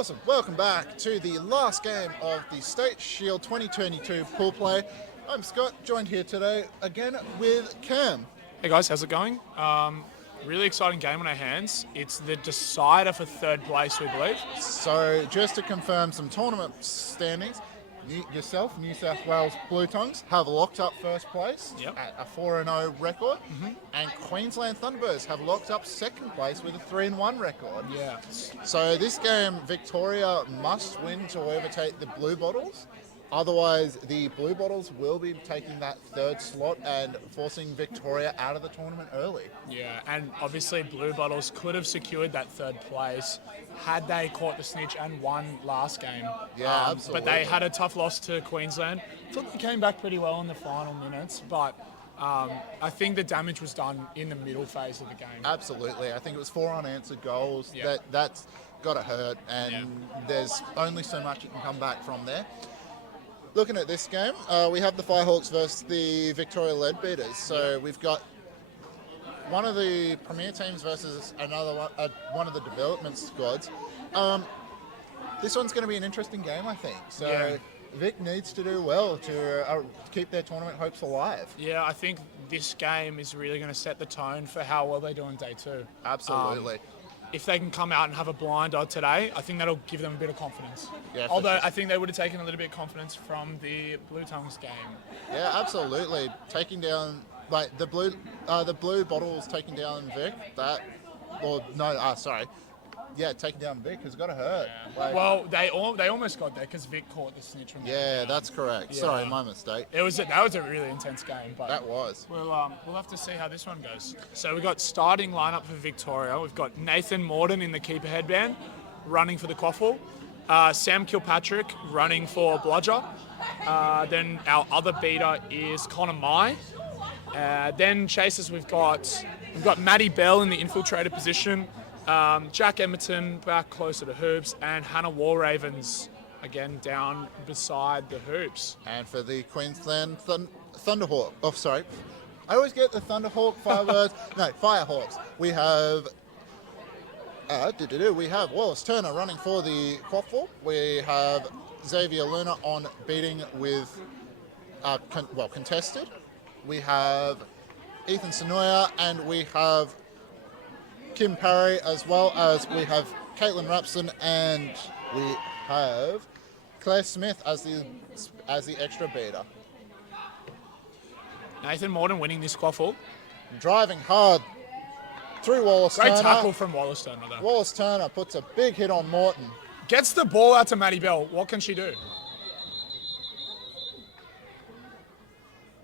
Awesome. Welcome back to the last game of the State Shield 2022 pool play. I'm Scott, joined here today again with Cam. Hey guys, how's it going? Really exciting game on our hands. It's the decider for third place, we believe. So just to confirm some tournament standings, yourself, New South Wales Blue Tongues, have locked up first place at a 4-0 record, and Queensland Thunderbirds have locked up second place with a 3-1 record. Yeah. So this game, Victoria must win to overtake the Blue Bottles. Otherwise, the Blue Bottles will be taking that third slot and forcing Victoria out of the tournament early. Yeah, and obviously Blue Bottles could have secured that third place had they caught the snitch and won last game. Yeah, absolutely. But they had a tough loss to Queensland. I thought they came back pretty well in the final minutes, but I think the damage was done in the middle phase of the game. Absolutely. I think it was 4 unanswered goals. Yeah. That's got to hurt, and there's only so much you can come back from there. Looking at this game, we have the Firehawks versus the Victorian Leadbeaters. So we've got one of the premier teams versus another one of the development squads. This one's going to be an interesting game, I think. So Vic needs to do well to keep their tournament hopes alive. Yeah, I think this game is really going to set the tone for how well they do on day two. Absolutely. If they can come out and have a blinder today, I think that'll give them a bit of confidence. Yeah, although sure. I think they would have taken a little bit of confidence from the Blue Tongues game. Yeah, absolutely. Taking down the blue Bottles taking down Vic. Taking down Vic has got to hurt. Yeah. Well, they almost got there because Vic caught the snitch from that's correct. Yeah. Sorry, my mistake. That was a really intense game. But That was. We'll have to see how this one goes. So we've got starting lineup for Victoria. We've got Nathan Morden in the keeper headband, running for the Quaffle. Sam Kilpatrick running for Bludger. Then our other beater is Connor Mai. Then chasers we've got Maddie Bell in the infiltrator position. Jack Edmonton back closer to hoops, and Hannah Warravens again down beside the hoops. And for the Queensland Thunderhawk, I always get the Thunderhawk Firehawks. We have Wallace Turner running for the Quaffle. We have Xavier Luna on beating with contested. We have Ethan Sonoya, and we have Kim Parry, as well as we have Caitlin Rapson, and we have Claire Smith as the extra beater. Nathan Morden winning this Quaffle. Driving hard through Wallace Turner. Great tackle from Wallace Turner, though. Wallace Turner puts a big hit on Morton. Gets the ball out to Maddie Bell. What can she do?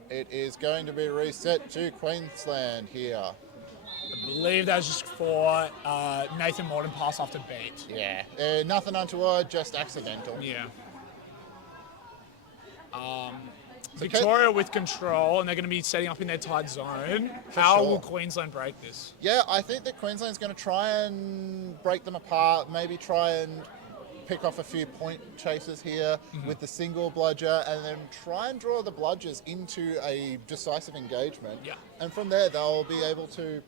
It is going to be reset to Queensland here. I believe that was just for Nathan Morden pass after beat. Yeah. Nothing untoward, just accidental. Yeah. Victoria with control, and they're going to be setting up in their tight zone. How will Queensland break this? Yeah, I think that Queensland's going to try and break them apart, maybe try and pick off a few point chasers here with the single bludger, and then try and draw the bludgers into a decisive engagement. Yeah. And from there, they'll be able to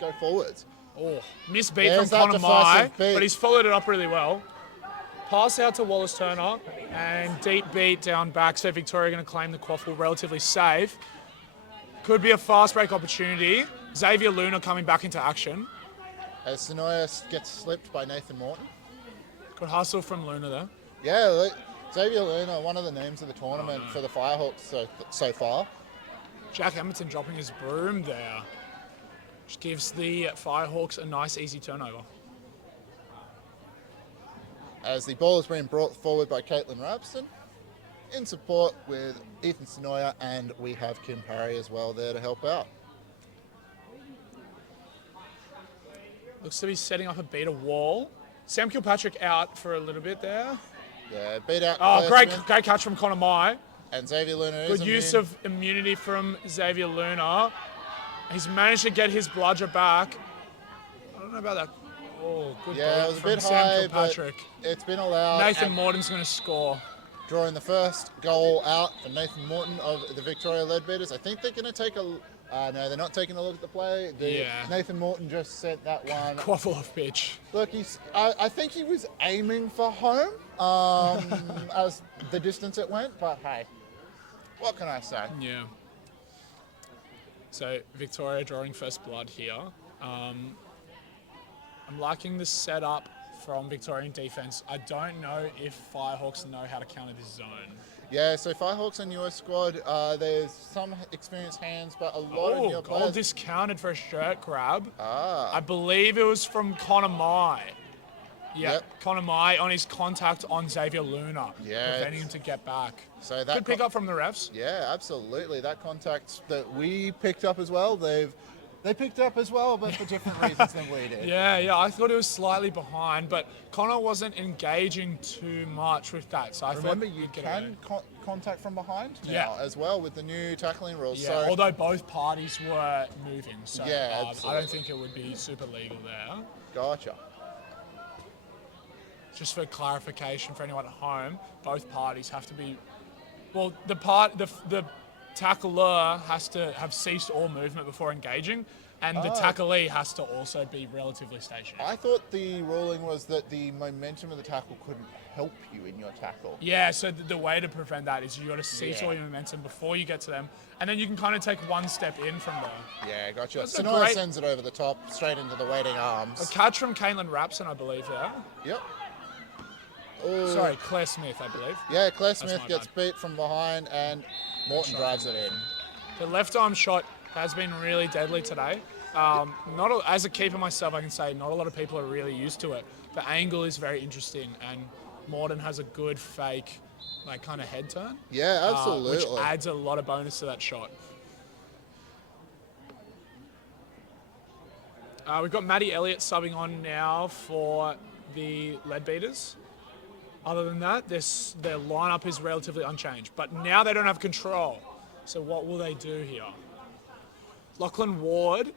go forwards. Oh, missed beat from Connor Mai, but he's followed it up really well. Pass out to Wallace Turner, and deep beat down back, so Victoria going to claim the Quaffle relatively safe. Could be a fast break opportunity. Xavier Luna coming back into action. As Sonoya gets slipped by Nathan Morton. Good hustle from Luna there. Yeah, Xavier Luna, one of the names of the tournament for the Firehawks so far. Jack Edmonton dropping his broom there. Which gives the Firehawks a nice, easy turnover. As the ball is being brought forward by Caitlin Rapson, in support with Ethan Sonoya, and we have Kim Parry as well there to help out. Looks to be setting up a beater wall. Sam Kilpatrick out for a little bit there. Yeah, beat out. Oh, great catch from Connor Mai. And Xavier Luna Good use of immunity from Xavier Luna. He's managed to get his bludger back. I don't know about that. Oh, good Yeah, it was a bit Sam high, Kilpatrick. but it's been allowed. Nathan Morton's going to score. Drawing the first goal out for Nathan Morton of the Victoria Leadbeaters. I think they're going to take a No, they're not taking a look at the play. Nathan Morton just sent that one. Quaffle off pitch. Look, I think he was aiming for home as the distance it went, but hey, what can I say? Yeah. So Victoria drawing first blood here. I'm liking the setup from Victorian defence. I don't know if Firehawks know how to counter this zone. Yeah, so Firehawks in your squad, there's some experienced hands, but a lot of your players... goal discounted for a shirt grab. Ah. I believe it was from Connor Mai. Yeah, Yep. Connor Mai on his contact on Xavier Luna, Yeah, preventing him to get back. So that Good pick up from the refs. Yeah, absolutely. That contact that we picked up as well, they picked up as well, but for different reasons than we did. Yeah, I thought it was slightly behind, but Connor wasn't engaging too much with that. So I Remember, thought you he'd get can away. contact from behind now Yeah. as well with the new tackling rules. Yeah, So although both parties were moving, so Yeah, I don't absolutely. think it would be super legal there. Gotcha. Just for clarification for anyone at home, both parties have to be. Well, the tackler has to have ceased all movement before engaging, and the tacklee has to also be relatively stationary. I thought the ruling was that the momentum of the tackle couldn't help you in your tackle. Yeah, so the way to prevent that is you got to cease all your momentum before you get to them, and then you can kind of take one step in from there. Yeah, gotcha. That's a Sonoya great- sends it over the top, straight into the waiting arms. A catch from Caitlin Rapson, I believe, there. Yep. Ooh. Sorry, Claire Smith, I believe. Yeah, Claire Smith my gets bad. beat from behind, and Morton drives it in. The left arm shot has been really deadly today. As a keeper myself, I can say not a lot of people are really used to it. The angle is very interesting, and Morton has a good fake, like kind of head turn. Yeah, absolutely. Which adds a lot of bonus to that shot. We've got Maddie Elliott subbing on now for the Leadbeaters. Other than that, their lineup is relatively unchanged. But now they don't have control. So what will they do here? Lachlan Ward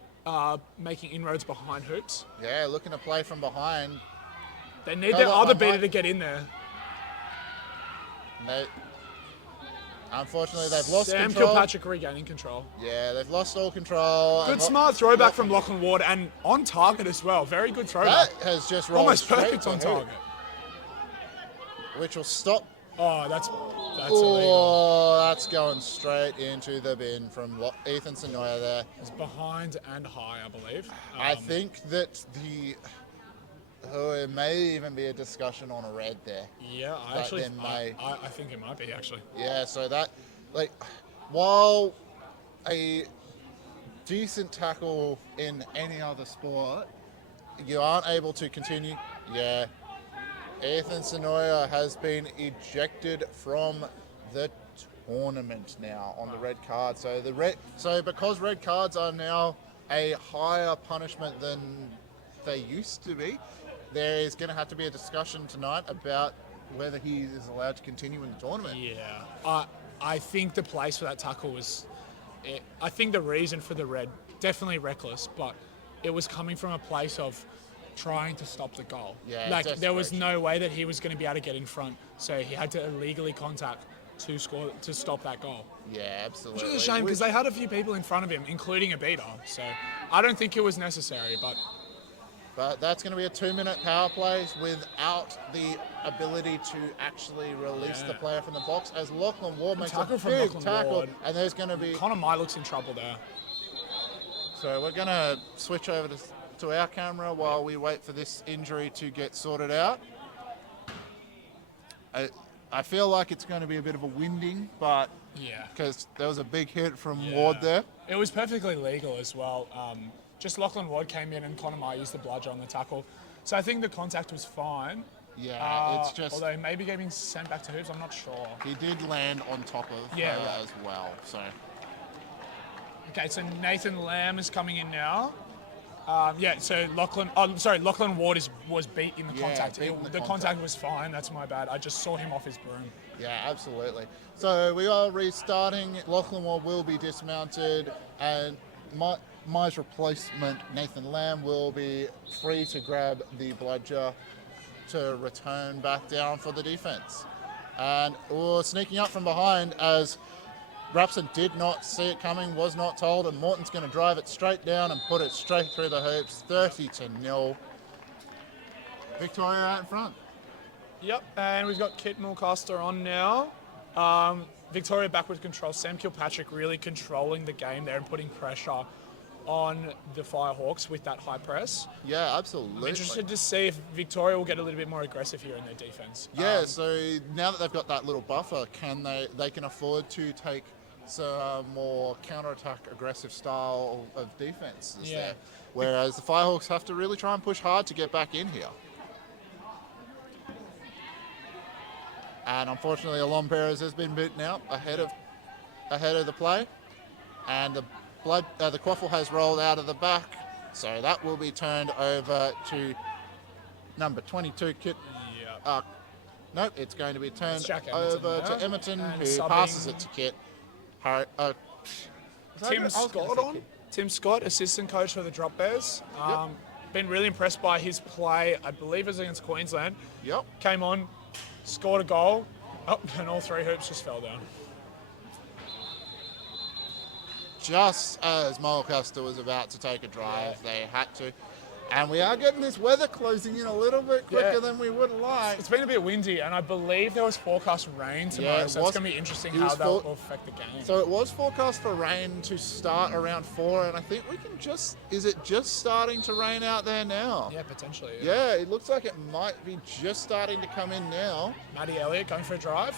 making inroads behind hoops. Yeah, looking to play from behind. They need No, their look, other I beater might- to get in there. Unfortunately, they've lost Sam control. Kilpatrick regaining control. Yeah, they've lost all control. Good smart throwback from Lachlan Ward and on target as well. Very good throwback. That has just rolled Almost straight perfect to on hoop, target. which will stop. Oh, that's illegal. Oh, that's going straight into the bin from Ethan Sonoya there. It's behind and high, I believe. I think that it may even be a discussion on a red there. Yeah, But then I think it might be actually. Yeah, so that, while a decent tackle in any other sport, you aren't able to continue. Yeah. Ethan Sonoya has been ejected from the tournament now on the red card. So because red cards are now a higher punishment than they used to be, there is going to have to be a discussion tonight about whether he is allowed to continue in the tournament. Yeah. I think the place for that tackle was... I think the reason for the red, definitely reckless, but it was coming from a place of trying to stop the goal. Yeah, there was no way that he was going to be able to get in front, so he had to illegally contact to stop that goal. Yeah, absolutely. Which is a shame because they had a few people in front of him, including a beater. So I don't think it was necessary, but that's going to be a 2-minute power play without the ability to actually release the player from the box as Lachlan Ward makes a tackle from big Lachlan tackle, Ward. and there's going to be... Connor Mai looks in trouble there. So we're going to switch over to our camera while we wait for this injury to get sorted out. I feel like it's going to be a bit of a winding, but Yeah. because there was a big hit from Ward there. It was perfectly legal as well. Just Lachlan Ward came in and Connor Mai used the bludger on the tackle. So I think the contact was fine. Yeah, it's just... Although maybe getting sent back to hoops, I'm not sure. He did land on top of Yeah, her right. as well, so... Okay, so Nathan Lamb is coming in now. So Lachlan Ward was beat in the Yeah, contact. beat in the The contact was fine, that's my bad. I just saw him off his broom. Yeah, absolutely. So we are restarting. Lachlan Ward will be dismounted, and Mai's replacement, Nathan Lamb, will be free to grab the bludger to return back down for the defense. And sneaking up from behind as Rapson did not see it coming, was not told, and Morton's going to drive it straight down and put it straight through the hoops, 30-0. Victoria out in front. Yep, and we've got Kit Mulcaster on now. Victoria back with control. Sam Kilpatrick really controlling the game there and putting pressure on the Firehawks with that high press. Yeah, absolutely. I'm interested to see if Victoria will get a little bit more aggressive here in their defense. Yeah, so now that they've got that little buffer, they can afford to take some more counter-attack aggressive style of defense there. Whereas the Firehawks have to really try and push hard to get back in here. And unfortunately, Alon Perez has been beaten out ahead of the play, and the quaffle has rolled out of the back, so that will be turned over to number 22, Kit. Yep. Nope, it's going to be turned over to Emerton, who subbing. passes it to Kit. Tim Scott, assistant coach for the Drop Bears. Been really impressed by his play. I believe it was against Queensland. Yep. Came on, scored a goal, and all three hoops just fell down. Just as Mulcaster was about to take a drive, they had to. And we are getting this weather closing in a little bit quicker than we would like. It's been a bit windy, and I believe there was forecast rain tomorrow, so it's going to be interesting how that will affect the game. So it was forecast for rain to start around 4, and I think we can is it just starting to rain out there now? Yeah, potentially. Yeah, it looks like it might be just starting to come in now. Maddie Elliott going for a drive.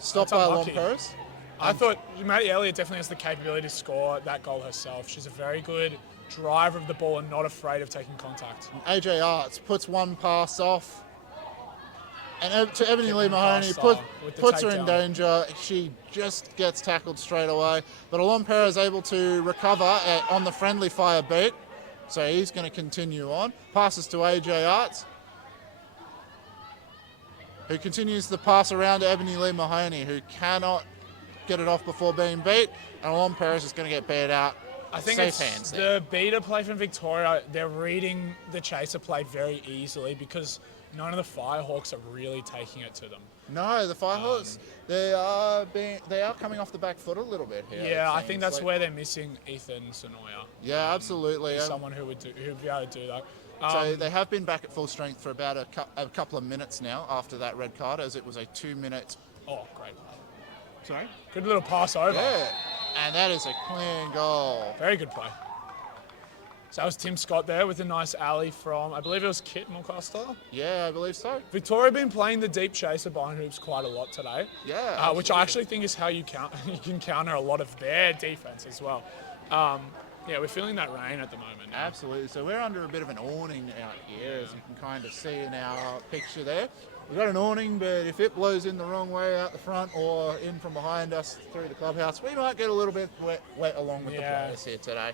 Stopped by Alon Perez. I thought Maddie Elliott definitely has the capability to score that goal herself. She's a very good driver of the ball and not afraid of taking contact. AJ Arts puts one pass off, and to Ebony Lee Mahoney puts her in danger. She just gets tackled straight away, but Alon Perez able to recover on the friendly fire beat, so he's going to continue on. Passes to AJ Arts, who continues the pass around to Ebony Lee Mahoney, who cannot get it off before being beat, and Alon Perez is going to get beat out. I think it's the beater play from Victoria. They're reading the chaser play very easily because none of the Firehawks are really taking it to them. No, the Firehawks, they are coming off the back foot a little bit here. Yeah, I think that's where they're missing Ethan Sonoya. Yeah, absolutely. Someone who'd be able to do that. So they have been back at full strength for about a couple of minutes now after that red card, as it was a 2-minute. Oh, great. Sorry? Good little pass over. Yeah, and that is a clean goal. Very good play. So that was Tim Scott there with a nice alley from, I believe it was Kit Mulcaster. Yeah, I believe so. Victoria have been playing the deep chaser behind hoops quite a lot today. Yeah, which I actually think is how you can counter a lot of their defense as well. We're feeling that rain at the moment now. Absolutely. So we're under a bit of an awning out here, as you can kind of see in our picture there. We've got an awning, but if it blows in the wrong way out the front or in from behind us through the clubhouse, we might get a little bit wet along with the players here today.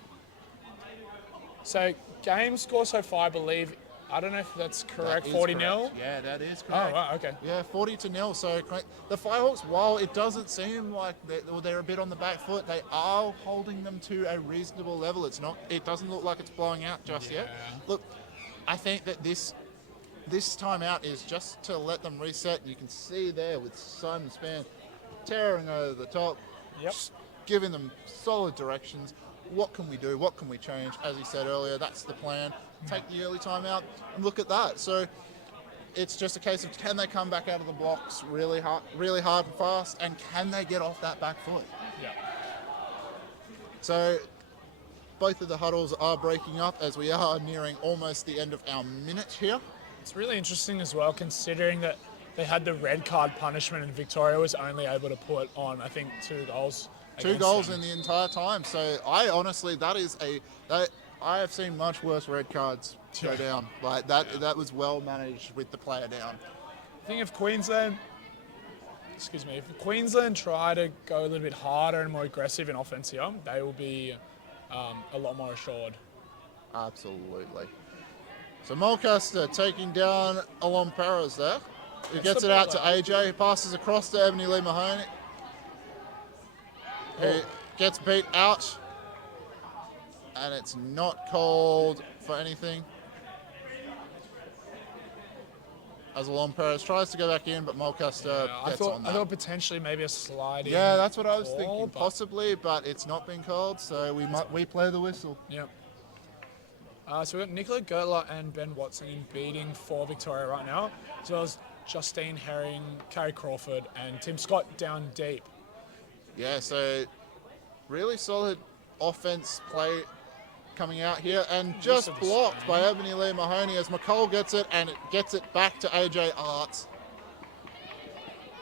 So game score so far, I believe, I don't know if that's correct, 40-0? Yeah, that is correct. Oh, right, okay. Yeah, 40-0. So the Firehawks, while it doesn't seem like they're a bit on the back foot, they are holding them to a reasonable level. It doesn't look like it's blowing out just yet. Look, I think that this timeout is just to let them reset. You can see there with Simon Spann tearing over the top, just giving them solid directions. What can we do? What can we change? As he said earlier, that's the plan. Take the early timeout and look at that. So it's just a case of, can they come back out of the blocks really hard and fast, and can they get off that back foot? Yeah. So both of the huddles are breaking up as we are nearing almost the end of our minute here. It's really interesting as well, considering that they had the red card punishment and Victoria was only able to put on, I think, 2 goals. 2 goals in the entire time. So I honestly, I have seen much worse red cards go down. Like that was well managed with the player down. I think if Queensland try to go a little bit harder and more aggressive in offense here, they will be a lot more assured. Absolutely. So Mulcaster taking down Alon Perez there. He gets it out to AJ. He passes across to Ebony Lee Mahoney. Who gets beat out. And it's not called for anything. as Alon Perez tries to go back in, but Mulcaster I gets thought on that. I thought potentially maybe a sliding. Yeah, that's what I was call, thinking, but- possibly, but it's not been called, so we play the whistle. Yep. So we've got Nicola Gertler and Ben Watson in beating for Victoria right now, as well as Justine Herring, Carrie Crawford, and Tim Scott down deep. Yeah, so really solid offense play coming out here, and just of the blocked screen. by Ebony Lee Mahoney as McCall gets it, and it gets it back to AJ Arts.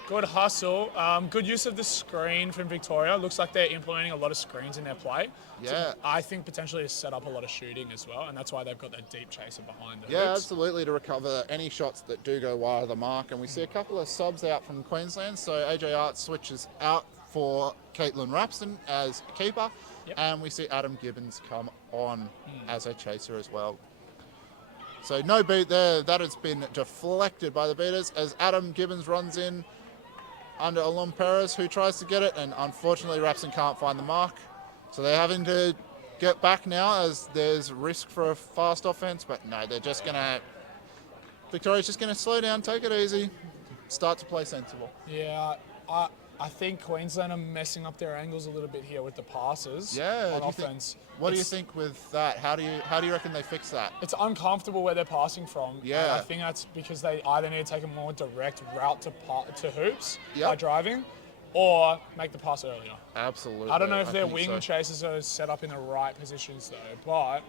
Good hustle. Good use of the screen from Victoria. Looks like they're implementing a lot of screens in their play. Yeah. I think potentially to set up a lot of shooting as well, and that's why they've got that deep chaser behind the Yeah, hoops. absolutely, to recover any shots that do go wide of the mark. And we see a couple of subs out from Queensland. So AJ Arts switches out for Caitlin Rapson as a keeper. Yep. And we see Adam Gibbons come on as a chaser as well. So no beat there. That has been deflected by the beaters as Adam Gibbons runs in under Alon Perez, who tries to get it. And unfortunately, Rapson can't find the mark. So they're having to get back now as there's risk for a fast offense, but no, they're just going to... Victoria's just going to slow down, take it easy, start to play sensible. Yeah, I think Queensland are messing up their angles a little bit here with the passes Yeah. on do you think- offense. what do you It's- think with that? How do you reckon they fix that? It's uncomfortable where they're passing from. Yeah. And I think that's because they either need to take a more direct route to hoops Yep. by driving, or make the pass earlier. Absolutely. I don't know if their think wing so. chasers are set up in the right positions though, but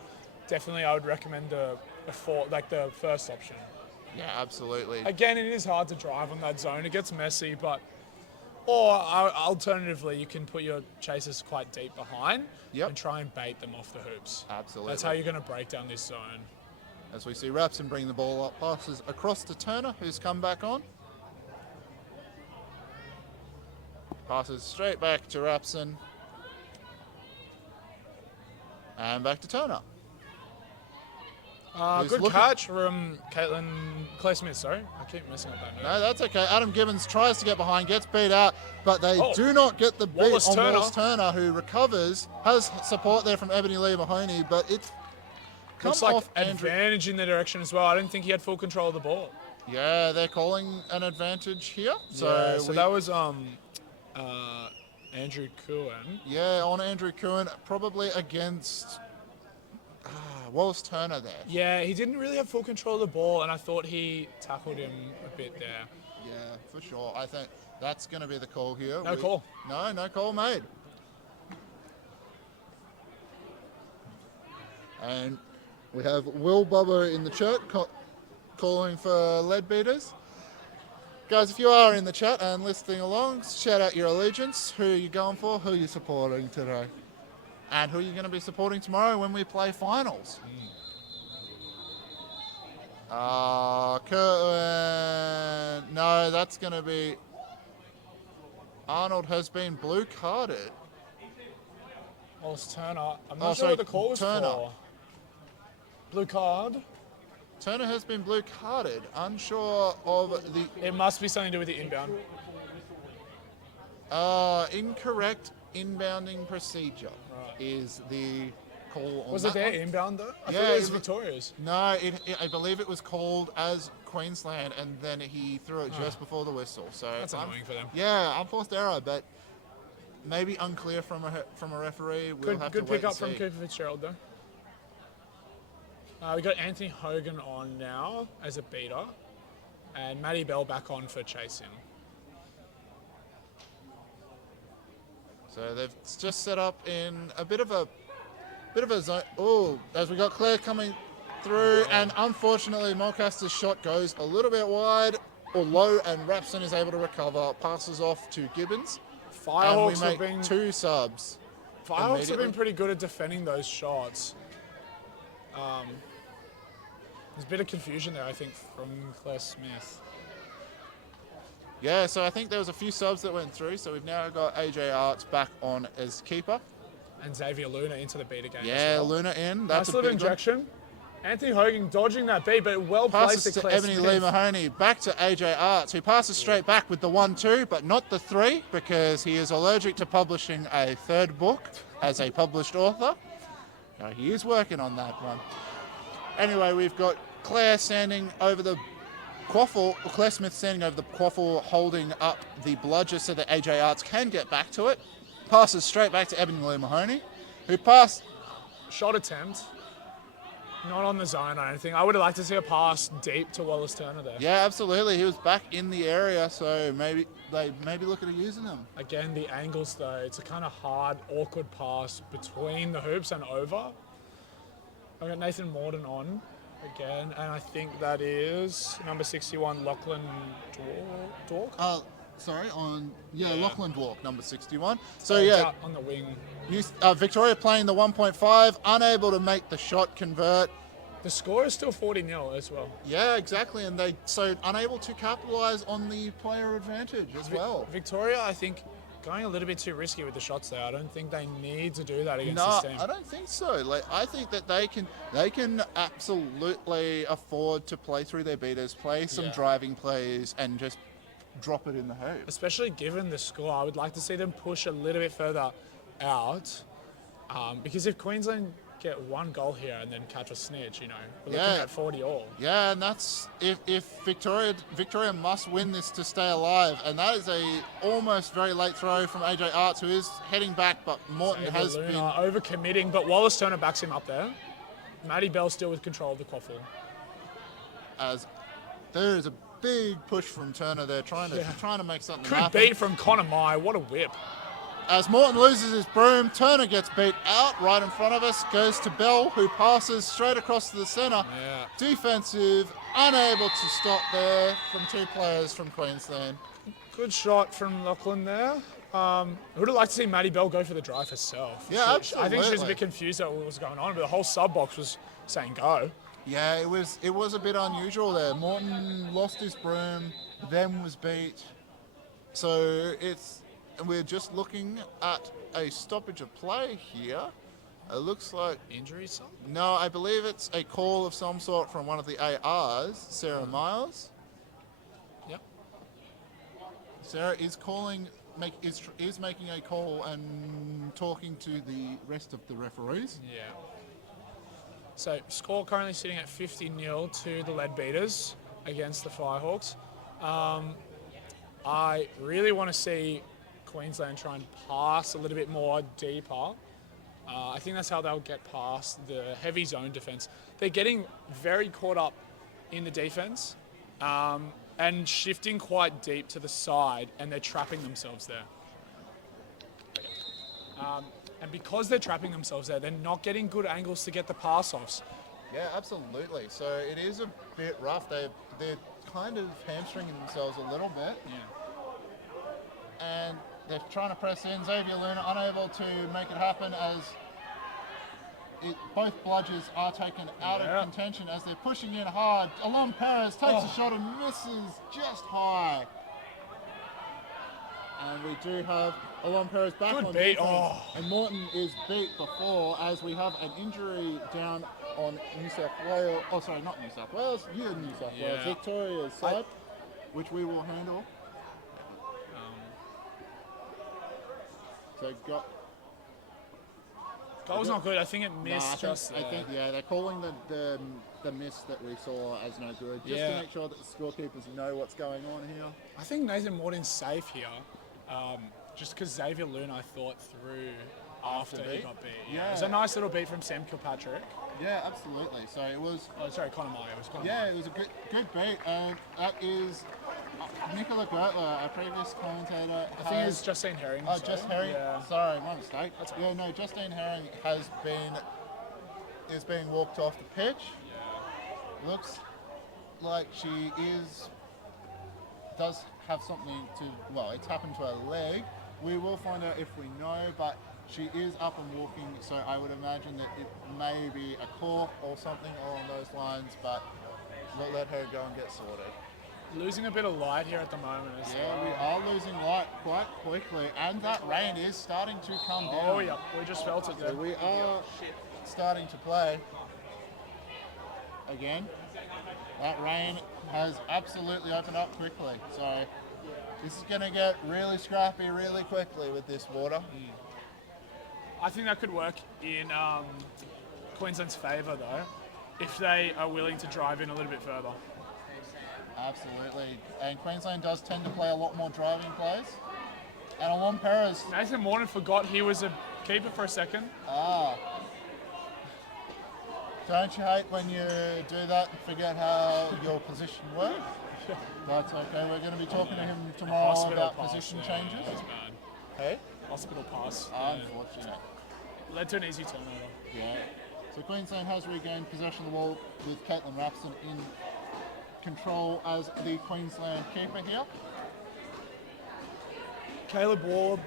definitely I would recommend the first option. Yeah, absolutely. Again, it is hard to drive on that zone. It gets messy, or alternatively, you can put your chasers quite deep behind Yep. and try and bait them off the hoops. Absolutely. That's how you're going to break down this zone. As we see Rapson bring the ball up, passes across to Turner, who's come back on. Passes straight back to Rapson. And back to Turner. Who's Good looking- catch from Claire Smith, sorry. I keep messing up that No, name. that's okay. Adam Gibbons tries to get behind, gets beat out, but they Oh. do not get the beat Wallace on Turner. Wallace Turner, who recovers, has support there from Ebony Lee Mahoney, but it comes Looks like off Andrew. advantage in the direction as well. I didn't think he had full control of the ball. Yeah, they're calling an advantage here. So So, that was Andrew Cohen. yeah, on Andrew Cohen, probably against Wallace Turner there. Yeah, he didn't really have full control of the ball, and I thought he tackled him a bit there. Yeah, for sure. I think that's going to be the call here. No call. No call made. And we have Will Bubba in the chat calling for Leadbeaters. Guys, if you are in the chat and listening along, shout out your allegiance. Who are you going for? Who are you supporting today? And who are you going to be supporting tomorrow when we play finals? Curtin. No, that's going to be... Arnold has been blue carded. Wallace Turner. I'm Oh, not sure sorry, what the call was Turner. for. Blue card. Turner has been blue carded. Unsure of the It must be something to do with the inbound. incorrect inbounding procedure is the call on Was that it their one. inbound though? I Yeah, thought it was it- Victoria's. No, I believe it was called as Queensland, and then he threw it just before the whistle. So That's annoying for them. Yeah, unforced error, but maybe unclear from a referee. We'll have Good to wait pick up and from see. Cooper Fitzgerald though. We got Anthony Hogan on now as a beater, and Maddie Bell back on for chasing. So they've just set up in a bit of a zone. Oh, as we got Claire coming through, and unfortunately Mulcaster's shot goes a little bit wide or low, and Rapson is able to recover. Passes off to Gibbons, and Firehawks we have make been two subs. Firehawks have been pretty good at defending those shots. There's a bit of confusion there, I think, from Claire Smith. Yeah, so I think there was a few subs that went through. So we've now got AJ Arts back on as keeper. And Xavier Luna into the beater game. Yeah, as well. Luna in. Nice That's a little big one. injection. Anthony Hogan dodging that beat, but well placed Passes to to Claire Ebony Smith. Lee Mahoney, back to AJ Arts, who passes straight back with the 1-2, but not the 3, because he is allergic to publishing a third book as a published author. No, he is working on that one. Anyway, we've got Claire standing over the quaffle, Claire Smith standing over the quaffle, holding up the bludger so that AJ Arts can get back to it. Passes straight back to Ebony Lee Mahoney, who passed. Shot attempt. Not on the zone or anything. I would have liked to see a pass deep to Wallace Turner there. Yeah, absolutely. He was back in the area, so maybe they look at using them. Again, the angles though, it's a kind of hard, awkward pass between the hoops and over. I've got Nathan Morden on again, and I think that is number 61, Lachlan Dwark. Lachlan Dwark, number 61. Out on the wing. Victoria playing the 1.5, unable to make the shot convert. The score is still 40-0 as well. Yeah, exactly, and unable to capitalise on the player advantage as well. Victoria, I think, going a little bit too risky with the shots there. I don't think they need to do that against this team. I don't think so. I think that they can absolutely afford to play through their beaters, play some driving plays, and just drop it in the hoop. Especially given the score, I would like to see them push a little bit further out, because if Queensland get one goal here and then catch a snitch, we're looking at 40 all. Yeah, and that's if Victoria must win this to stay alive, and that is a almost very late throw from AJ Arts, who is heading back, but Morton has been overcommitting, but Wallace Turner backs him up there. Maddie Bell still with control of the quaffle. As there is a big push from Turner there, trying to make something Good happen. beat from Connor Mai. What a whip. As Morton loses his broom, Turner gets beat out right in front of us, goes to Bell, who passes straight across to the centre. Yeah. Defensive, unable to stop there from two players from Queensland. Good shot from Lachlan there. I would have liked to see Maddie Bell go for the drive herself. Yeah, absolutely. I think she was a bit confused at what was going on, but the whole sub box was saying go. Yeah, it was a bit unusual there. Morton lost his broom, then was beat. So we're just looking at a stoppage of play here. It looks like Injury, son? No, I believe it's a call of some sort from one of the ARs, Sarah Miles. Yep. Sarah is is making a call and talking to the rest of the referees. Yeah. So, score currently sitting at 50-0 to the Leadbeaters against the Firehawks. I really want to see Queensland try and pass a little bit more deeper. I think that's how they'll get past the heavy zone defence. They're getting very caught up in the defence and shifting quite deep to the side, and they're trapping themselves there. And because they're trapping themselves there, they're not getting good angles to get the pass-offs. Yeah, absolutely. So it is a bit rough. They're kind of hamstringing themselves a little bit. Yeah. And they're trying to press in. Xavier Luna unable to make it happen as both bludgers are taken out of contention as they're pushing in hard. Alon Perez takes a shot and misses just high. And we do have Alon Perez back Good on beat. defense. And Morton is beat before as we have an injury down on New South Wales. Oh, sorry, not New South Wales. New South Wales. Victoria's side, which we will handle. So Goal's not good. I think it missed I think they're calling the miss that we saw as no good, just to make sure that the scorekeepers know what's going on here. I think Nathan Morden's safe here, just because Xavier Luna, I thought, threw after he got beat. Yeah. It was a nice little beat from Sam Kilpatrick. Yeah, absolutely. So it was... Oh, sorry, Connor Mai. It was a good beat. And that is Nicola Gertler, our previous commentator. I think it's Justine Herring. Oh, Just Herring. Yeah. Sorry, my mistake. That's yeah, no, Justine Herring is being walked off the pitch. Yeah. Looks like she does have something it's happened to her leg. We will find out if we know, but she is up and walking, so I would imagine that it may be a cork or something along those lines, but we'll let her go and get sorted. Losing a bit of light here at the moment. We are losing light quite quickly, and that rain is starting to come down. Oh, yeah, we just felt it there. So we are starting to play again. That rain has absolutely opened up quickly, so this is going to get really scrappy really quickly with this water. I think that could work in Queensland's favour, though, if they are willing to drive in a little bit further. Absolutely. And Queensland does tend to play a lot more driving plays. And Alon Perez. Nathan Morton forgot he was a keeper for a second. Don't you hate when you do that and forget how your position works? That's okay. We're going to be talking to him tomorrow Hospital about pass, position yeah, changes. That's bad. Hey? Hospital pass. Unfortunate. Led to an easy turnover. Yeah. So Queensland has regained possession of the ball with Caitlin Rapson in control as the Queensland keeper here. Caleb Ward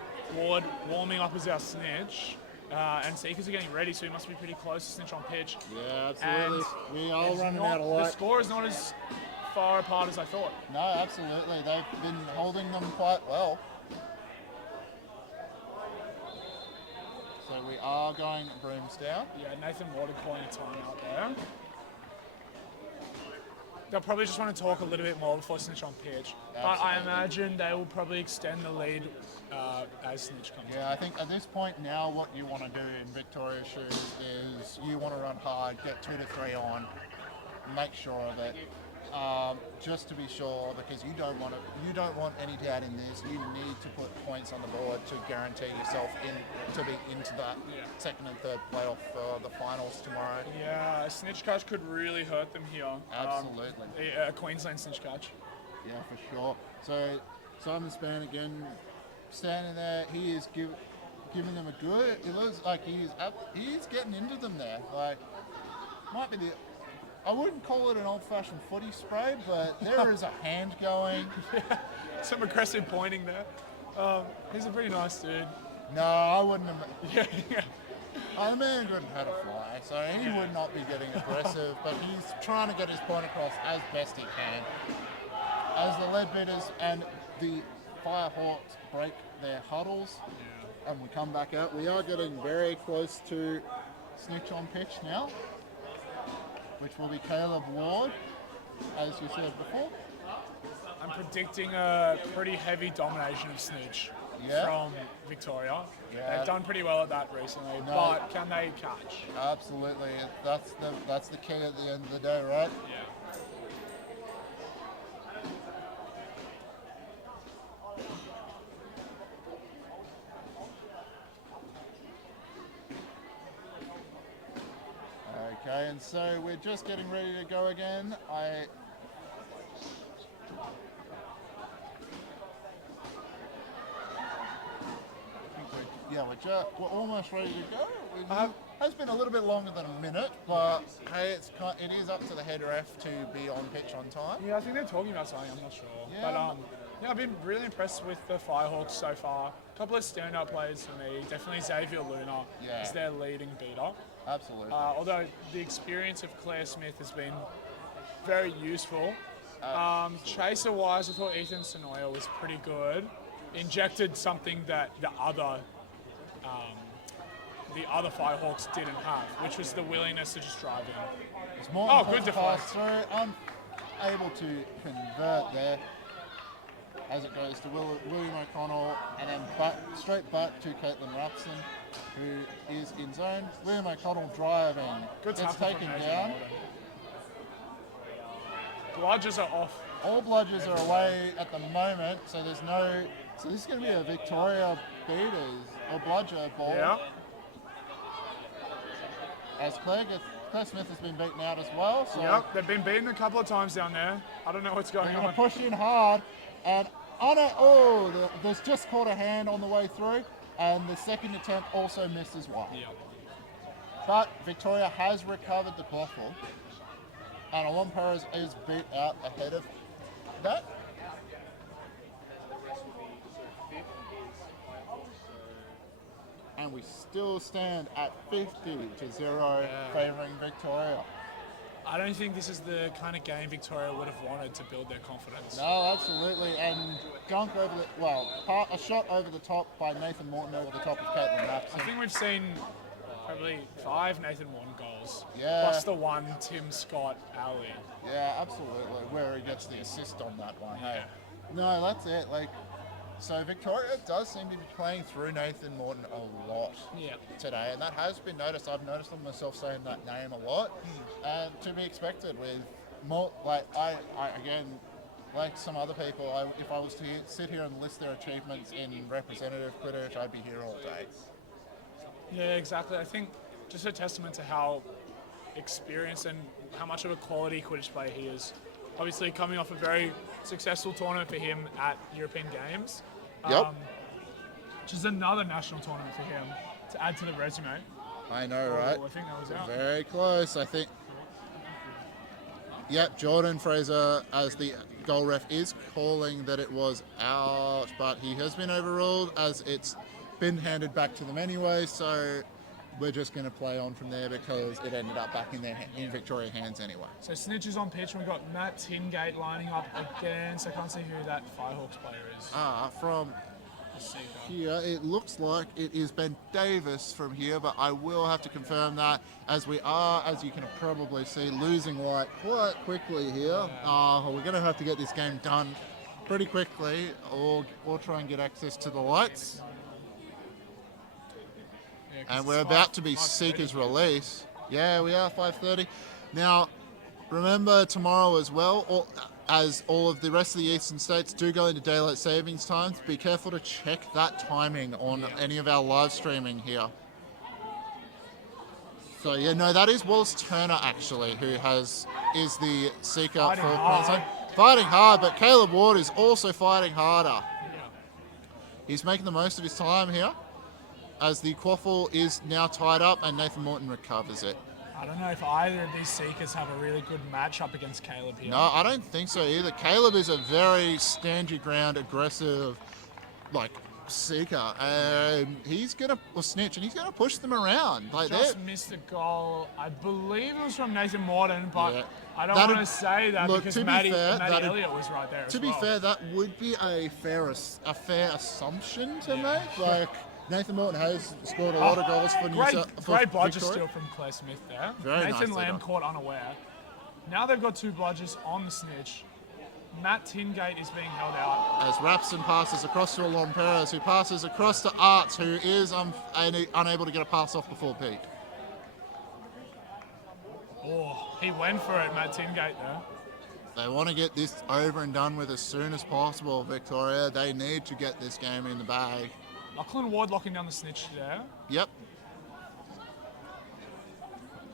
warming up as our snitch. And Seekers are getting ready, so he must be pretty close to snitch on pitch. Yeah, absolutely. We are running Not, out of the light. score is not as far apart as I thought. No, absolutely. They've been holding them quite well. So we are going brooms down. Yeah, Nathan Morton calling a timeout there. They'll probably just want to talk a little bit more before snitch on pitch. But I Absolutely. imagine they will probably extend the lead as snitch comes Yeah, I think at this point now what you want to do in Victoria's shoes is you want to run hard, get 2 to 3 on, make sure of it, just to be sure, because you don't want any doubt in this. You need to put points on the board to guarantee yourself to be into that second and third playoff for the finals tomorrow. Yeah, a snitch catch could really hurt them here. Absolutely. A Queensland snitch catch. Yeah, for sure. So Simon Spann again standing there. He is giving them a good. It looks like he's getting into them there. Like might be the. I wouldn't call it an old-fashioned footy spray, but there is a hand going. Some aggressive pointing there. He's a pretty nice dude. No, I wouldn't. Yeah. The man couldn't hurt a fly, so he would not be getting aggressive, but he's trying to get his point across as best he can. As the Leadbeaters and the Firehawks break their huddles, and we come back out, we are getting very close to snitch on pitch now, which will be Caleb Ward, as you said before. I'm predicting a pretty heavy domination of snitch from Victoria. Yeah. They've done pretty well at that recently, but can they catch? Absolutely, that's the key at the end of the day, right? Yeah. Okay, and so we're just getting ready to go again. We're almost ready to go. It has been a little bit longer than a minute, but hey, it is up to the head ref to be on pitch on time. Yeah, I think they're talking about something, I'm not sure. Yeah. But I've been really impressed with the Firehawks so far. A couple of standout players for me. Definitely Xavier Luna is their leading beater. Absolutely. Although the experience of Claire Smith has been very useful. Chaser-wise, I thought Ethan Sonoya was pretty good. Injected something that the other Firehawks didn't have, which was the willingness to just drive in. It's more good pass defense. through. Unable to convert there as it goes to William O'Connell, and then straight back to Caitlin Rapson, who is in zone. William O'Connell driving. Good Gets tackle taken from Nathan down. Morton. Bludgers are off. All bludgers are away at the moment, so there's no. So this is going to be a Victoria Beaters or bludger ball. Yeah. As Claire Smith has been beaten out as well. So Yep, they've been beaten a couple of times down there. I don't know what's going they're going on. to push in hard, and there's just caught a hand on the way through, and the second attempt also missed as well. Yep. But Victoria has recovered the quaffle, and Alon Perez is beat out ahead of that. And we still stand at 50-0 favouring Victoria. I don't think this is the kind of game Victoria would have wanted to build their confidence. No, absolutely. And a shot over the top by Nathan Morton over the top of Caitlin I Rapson. think we've seen probably 5 Nathan Morton goals. Yeah. Plus the one Tim Scott alley. Yeah, absolutely. Where he gets the assist on that one. Hey. No, that's it. So Victoria does seem to be playing through Nathan Morton a lot today, and that has been noticed. I've noticed myself saying that name a lot, and to be expected with more. like some other people, if I was to sit here and list their achievements in representative Quidditch, I'd be here all day. Yeah, exactly. I think just a testament to how experienced and how much of a quality Quidditch player he is. Obviously, coming off a very successful tournament for him at European Games. Yep. Which is another national tournament for him to add to the resume. I know, right? I think that was out. Very close, I think. Yep, Jordan Fraser, as the goal ref, is calling that it was out, but he has been overruled as it's been handed back to them anyway, so we're just going to play on from there because it ended up back in Victoria hands anyway. So Snitch is on pitch, and we've got Matt Tingate lining up against, I can't see who that Firehawks player is. From here, it looks like it is Ben Davis from here, but I will have to confirm that as we are, as you can probably see, losing light quite quickly here. We're going to have to get this game done pretty quickly or try and get access to the lights. And we're about to be Seeker's release. Yeah, we are 5:30. Now, remember tomorrow as well, as all of the rest of the eastern states do go into daylight savings times, be careful to check that timing on any of our live streaming here. So yeah, no, that is Wallace Turner actually, who is the Seeker for Queensland. Fighting hard, but Caleb Ward is also fighting harder. He's making the most of his time here, as the quaffle is now tied up and Nathan Morton recovers it. I don't know if either of these Seekers have a really good matchup against Caleb here. No, I don't think so either. Caleb is a very stand your ground, aggressive, Seeker. He's going to snitch and he's going to push them around. Just missed a goal. I believe it was from Nathan Morton, but I don't want to say that because Matty Elliott was right there. To be fair, that would be a fair assumption to make. Nathan Morton has scored a lot of goals for Great bludger steal from Claire Smith there. Very Nathan nicely Lamb done. caught unaware. Now they've got two bludgers on the snitch. Matt Tingate is being held out. As Rapson passes across to Alon Perez, who passes across to Arts, who is unable to get a pass off before Pete. Oh, he went for it, Matt Tingate there. They want to get this over and done with as soon as possible, Victoria. They need to get this game in the bag. Lachlan Ward locking down the snitch there. Yep.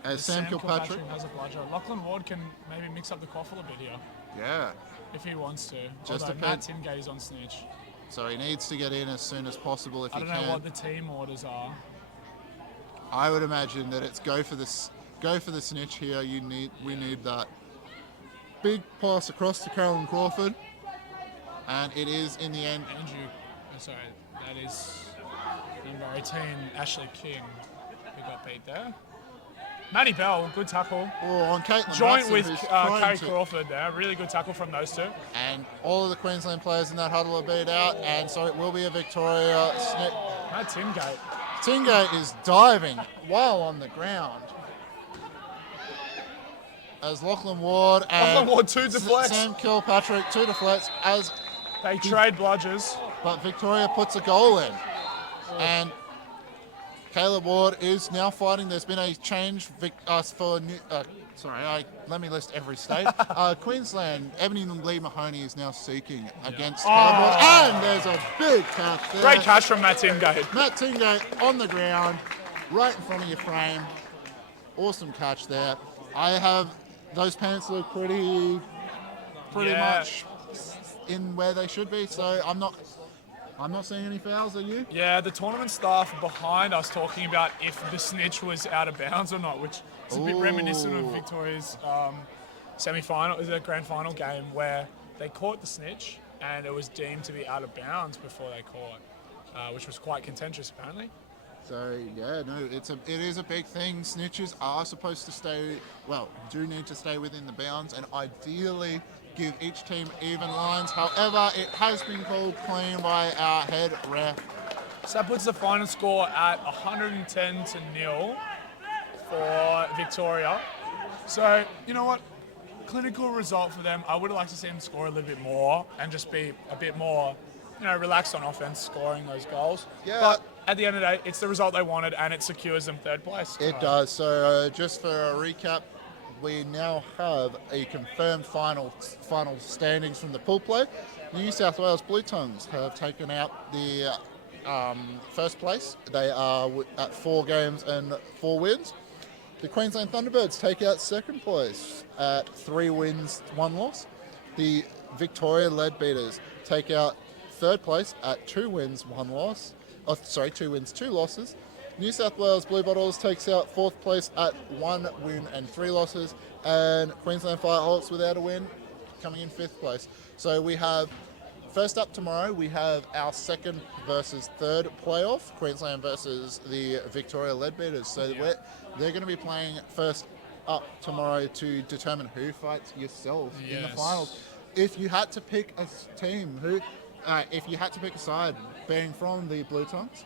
As Sam Kilpatrick has a bludger. Lachlan Ward can maybe mix up the quaffle a bit here. Yeah. If he wants to. Just although Matt Tingate is on snitch. So he needs to get in as soon as possible if he can. I don't know what the team orders are. I would imagine that it's go for the snitch here. We need that big pass across to Carolyn Crawford. And it is in the end. That is number 18, Ashley King, who got beat there. Maddie Bell, good tackle. On Caitlin Joint Hudson, with Kay Crawford there. Really good tackle from those two. And all of the Queensland players in that huddle are beat out, and so it will be a Victoria snip. Matt Tingate. Tingate is diving while on the ground. As Lachlan Ward and two deflects. Sam Kilpatrick, two deflects as they trade bludgers. But Victoria puts a goal in. And Caleb Ward is now fighting. There's been a change for let me list every state. Queensland, Ebony Lee Mahoney is now seeking against Caleb Ward. And there's a big catch there. Great catch from Matt Tingate. Matt Tingate on the ground, right in front of your frame. Awesome catch there. Those pants look pretty much in where they should be, so I'm not seeing any fouls, are you? Yeah, the tournament staff behind us talking about if the snitch was out of bounds or not, which is a bit reminiscent of Victoria's grand final game where they caught the snitch and it was deemed to be out of bounds before they caught, which was quite contentious apparently. So yeah, no, it is a big thing. Snitches are supposed to do need to stay within the bounds and ideally give each team even lines. However, it has been called clean by our head ref. So that puts the final score at 110-0 for Victoria. So, you know what? Clinical result for them. I would have liked to see them score a little bit more and just be a bit more, relaxed on offense, scoring those goals. Yeah. But at the end of the day, it's the result they wanted and it secures them third place. It does. So just for a recap, we now have a confirmed final standings from the pool play. New South Wales Blue Tongues have taken out the first place. They are at 4 games and 4 wins. The Queensland Thunderbirds take out second place at 3 wins, 1 loss. The Victorian Leadbeaters take out third place at 2 wins, 1 loss. 2 wins, 2 losses. New South Wales Blue Bottles takes out fourth place at 1 win and 3 losses. And Queensland Firehawks without a win coming in 5th place. So we have, first up tomorrow, we have our second versus third playoff, Queensland versus the Victoria Leadbeaters. So they're going to be playing first up tomorrow to determine who fights yourself in the finals. If you had to pick a team, if you had to pick a side, being from the Blue Tongues,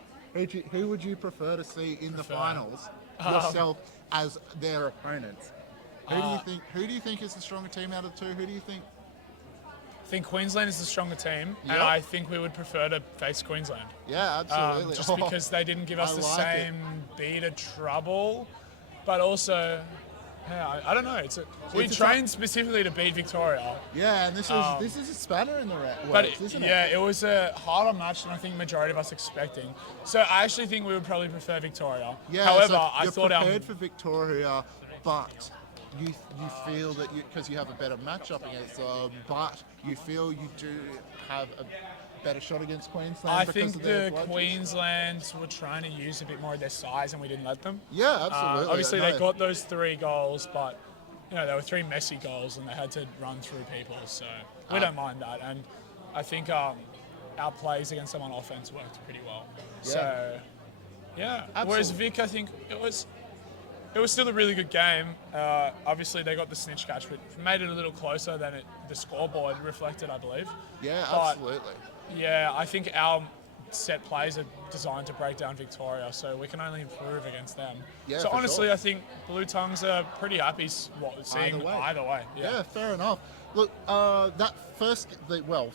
who would you prefer to see in the finals yourself as their opponents? Who do you think is the stronger team out of the two? Who do you think? I think Queensland is the stronger team, and I think we would prefer to face Queensland. Yeah, absolutely. Just because they didn't give us the same beat of trouble, but also, I don't know. We trained specifically to beat Victoria. Yeah, and this is a spanner in the works, isn't it? Yeah, it was a harder match than I think majority of us expecting. So I actually think we would probably prefer Victoria. Yeah, however, so I thought you're prepared for Victoria, but you feel that because you have a better matchup against them, but you feel you do have a better shot against Queensland. I think the Queenslands were trying to use a bit more of their size, and we didn't let them. Yeah, absolutely. Obviously, they got those 3 goals, but there were 3 messy goals, and they had to run through people. So we don't mind that, and I think our plays against them on offense worked pretty well. Yeah. So yeah. Absolutely. Whereas Vic, I think it was still a really good game. Obviously, they got the snitch catch, but made it a little closer than the scoreboard reflected, I believe. Yeah, But, absolutely. yeah, I think our set plays are designed to break down Victoria, so we can only improve against them. Yeah, so for honestly, sure. I think Blue Tongues are pretty happy seeing either way. Yeah, fair enough. Look,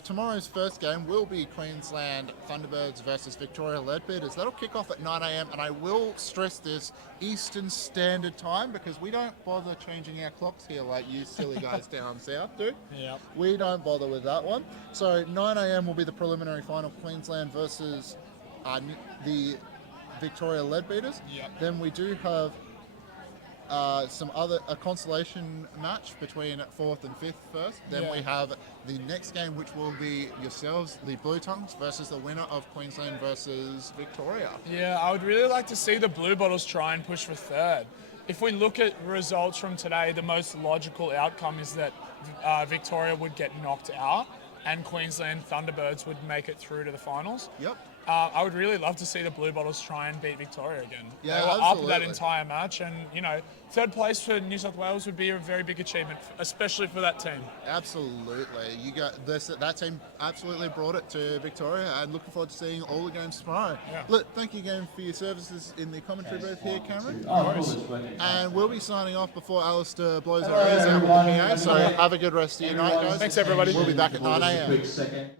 tomorrow's first game will be Queensland Thunderbirds versus Victoria Leadbeaters. That'll kick off at 9 a.m. and I will stress this, Eastern Standard Time, because we don't bother changing our clocks here like you silly guys down south do. Yep. We don't bother with that one. So 9 a.m. will be the preliminary final, Queensland versus the Victoria Leadbeaters. Yep. Then we do have a consolation match between 4th and 5th first. Then we have the next game, which will be yourselves, the Blue Tongues, versus the winner of Queensland versus Victoria. Yeah, I would really like to see the Blue Bottles try and push for third. If we look at results from today, the most logical outcome is that Victoria would get knocked out and Queensland Thunderbirds would make it through to the finals. Yep. I would really love to see the Blue Bottles try and beat Victoria again. Yeah, they were absolutely. up that entire match, and third place for New South Wales would be a very big achievement, especially for that team. Absolutely. You got this. That team absolutely brought it to Victoria, and looking forward to seeing all the games tomorrow. Yeah. Look, thank you again for your services in the commentary booth here, Cameron. worries. And we'll be signing off before Alistair blows our ears out with the PA. So have a good rest of your night, guys. Thanks, everybody. We'll be back at 9 a.m.